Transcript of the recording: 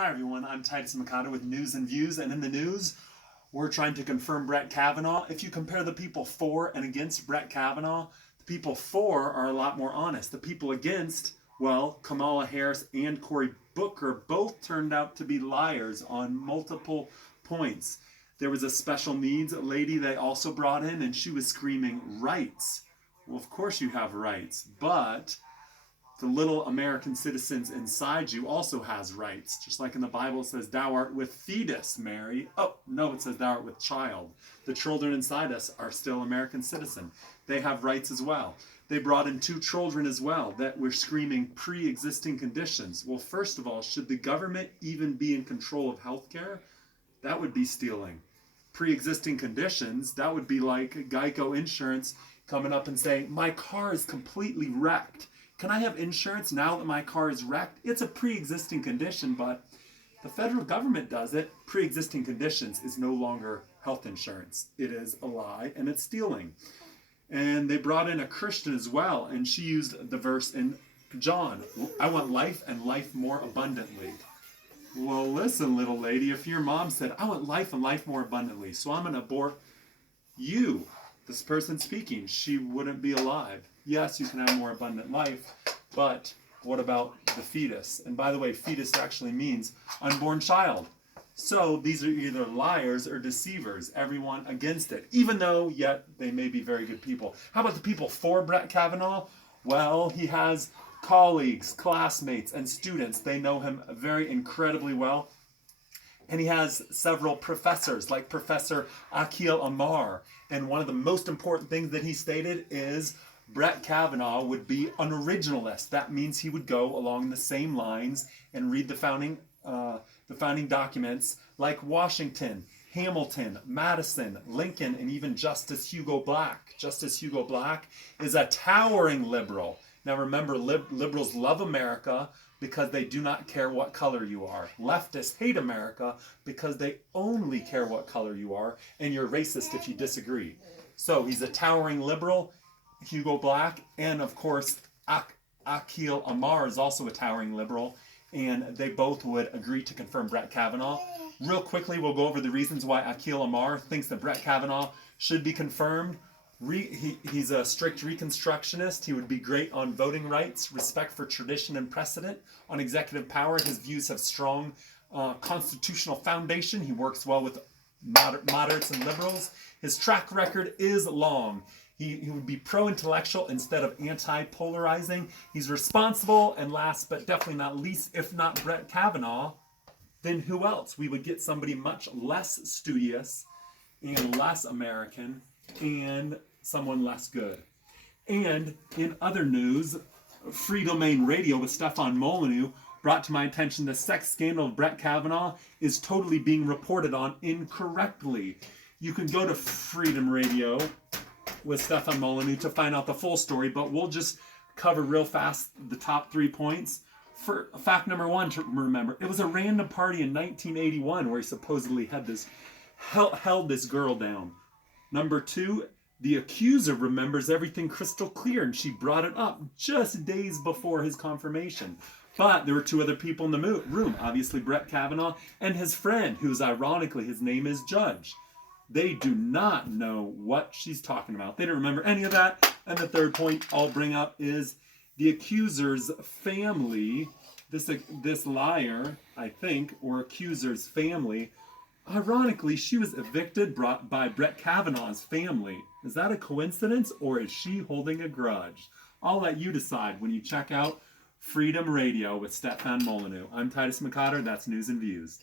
Hi everyone, I'm Titus Mikado with News and Views, and in the news, we're trying to confirm Brett Kavanaugh. If you compare the people for and against Brett Kavanaugh, the people for are a lot more honest. The people against, well, Kamala Harris and Cory Booker both turned out to be liars on multiple points. There was a special needs lady they also brought in, and she was screaming, rights. Well, of course you have rights, but the little American citizens inside you also has rights. Just like in the Bible it says, thou art with fetus, Mary. Oh, no, it says thou art with child. The children inside us are still American citizen. They have rights as well. They brought in 2 children as well that were screaming pre-existing conditions. Well, first of all, should the government even be in control of healthcare? That would be stealing. Pre-existing conditions, that would be like Geico Insurance coming up and saying, my car is completely wrecked. Can I have insurance now that my car is wrecked? It's a pre-existing condition, but the federal government does it. Pre-existing conditions is no longer health insurance. It is a lie, and it's stealing. And they brought in a Christian as well, and she used the verse in John, I want life and life more abundantly. Well, listen, little lady, if your mom said, I want life and life more abundantly, so I'm going to abort you, this person speaking, she wouldn't be alive. Yes, you can have more abundant life, but what about the fetus? And by the way, fetus actually means unborn child. So these are either liars or deceivers, everyone against it, even though yet they may be very good people. How about the people for Brett Kavanaugh? Well, he has colleagues, classmates, and students. They know him very incredibly well. And he has several professors, like Professor Akhil Amar. And one of the most important things that he stated is Brett Kavanaugh would be an originalist. That means he would go along the same lines and read the founding documents like Washington, Hamilton, Madison, Lincoln, and even Justice Hugo Black. Justice Hugo Black is a towering liberal. Now remember, liberals love America because they do not care what color you are. Leftists hate America because they only care what color you are, and you're racist if you disagree. So he's a towering liberal, Hugo Black, and of course Akhil Amar is also a towering liberal, and they both would agree to confirm Brett Kavanaugh. Real quickly, we'll go over the reasons why Akhil Amar thinks that Brett Kavanaugh should be confirmed. He's a strict Reconstructionist. He would be great on voting rights, respect for tradition and precedent. On executive power, his views have strong constitutional foundation. He works well with moderates and liberals. His track record is long. He would be pro-intellectual instead of anti-polarizing. He's responsible, and last but definitely not least, if not Brett Kavanaugh, then who else? We would get somebody much less studious and less American and someone less good. And in other news, Free Domain Radio with Stefan Molyneux brought to my attention the sex scandal of Brett Kavanaugh is totally being reported on incorrectly. You can go to Freedom Radio with Stefan Molyneux to find out the full story, but we'll just cover real fast the top 3 points. For fact number 1 to remember, it was a random party in 1981 where he supposedly had held this girl down. Number 2, the accuser remembers everything crystal clear, and she brought it up just days before his confirmation. But there were 2 other people in the room, obviously Brett Kavanaugh and his friend, who's ironically, his name is Judge. They do not know what she's talking about. They don't remember any of that. And the 3rd point I'll bring up is the accuser's family, this liar, I think, or accuser's family. Ironically, she was evicted by Brett Kavanaugh's family. Is that a coincidence, or is she holding a grudge? I'll let you decide when you check out Freedom Radio with Stefan Molyneux. I'm Titus Mikado, that's News and Views.